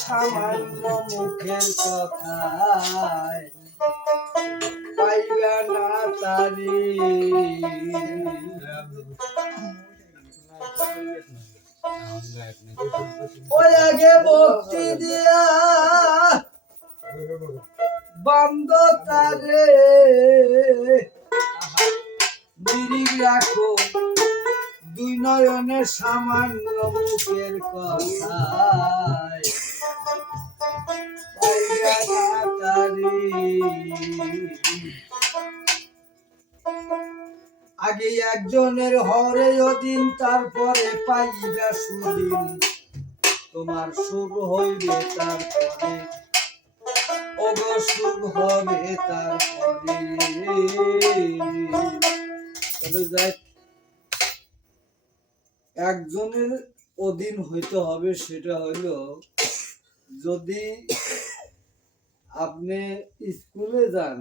সামান্য মুখের কথায় পাইবা না তারি ওই আগে ভক্তি দিয়া বন্ধ তারে নিরিখ রাখো দুই নয়নের সামান্য মুখের কথায় পাইবা না তারি আগে একজনের হরে দিন তারপরে পাইবা সুদিন তোমার সুখ হইবে তারপরে ওগো সুখ হবে তারপরে একজনের অধীন হইতে হবে সেটা হইল যদি আপনি স্কুলে যান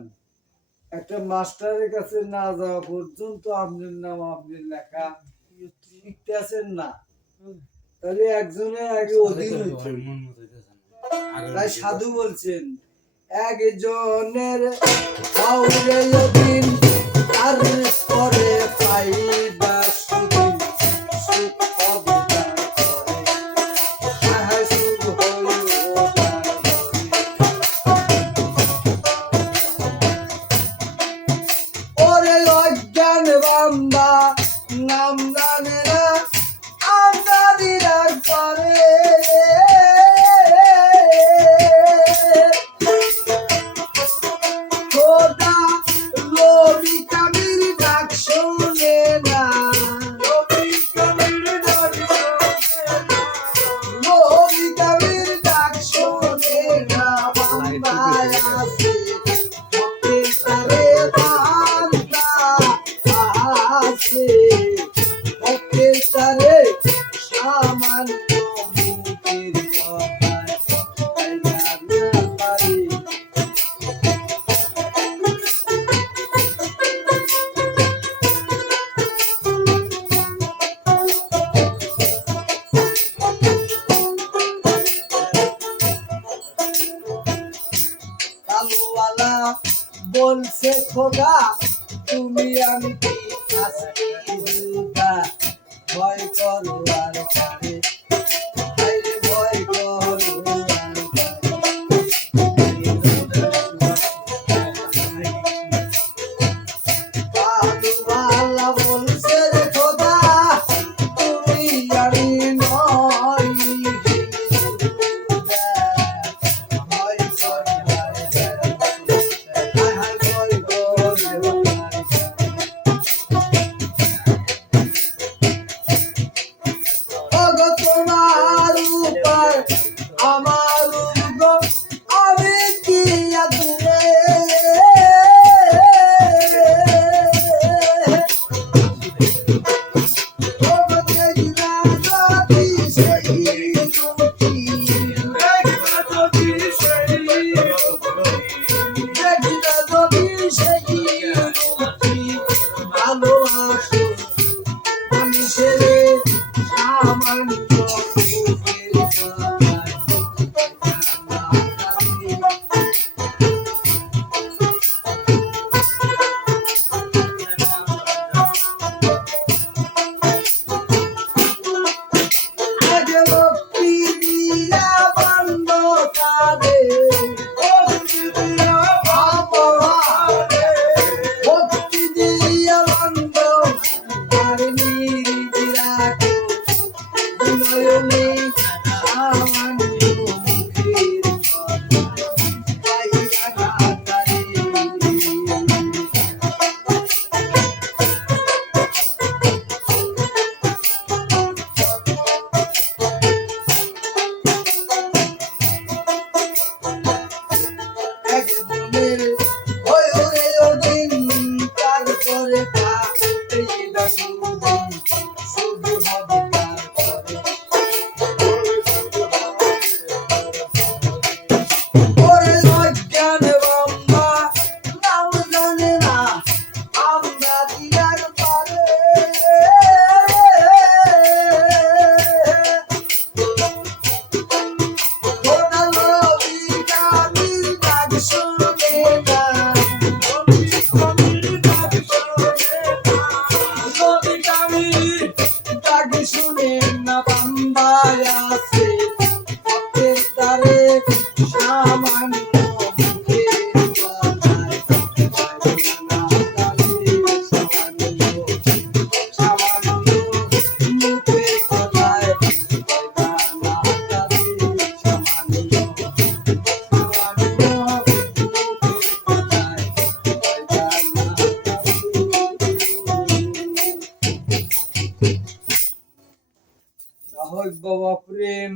একটা মাস্টারের কাছে না যাওয়া পর্যন্ত আপনার নাম আপনি লেখা শিখতে আছেন না তাহলে একজনের আগে অধীন হইতে তাই সাধু বলছেন একজনের হাওরে অধীন আর পরে পাইবা সুদিন সুখ হবে তারপরে সুখ হইল ওরে অজ্ঞান বান্দা নাম জানে না আমরা দিলাম পারে বলছে খোদা তুমি আমি কি আছি ভয় করো আর কারে ভয় করো বলছে খোদা তুমি আমি নয় রাহক বাবা, প্রেম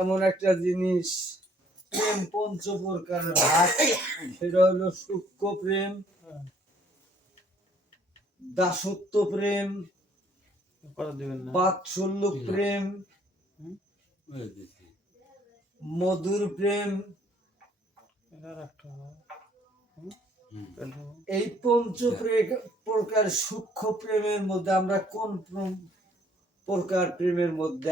এমন একটা জিনিস, প্রেম পঞ্চ প্রকার ভাগ। সেটা হলো সূক্ষ্ম প্রেম, দাসত্ব প্রেম, বাৎসল্য প্রেম, মধুর প্রেম। এই পঞ্চ প্রকার সূক্ষ্ম প্রেমের মধ্যে আমরা কোন প্রকার প্রেমের মধ্যে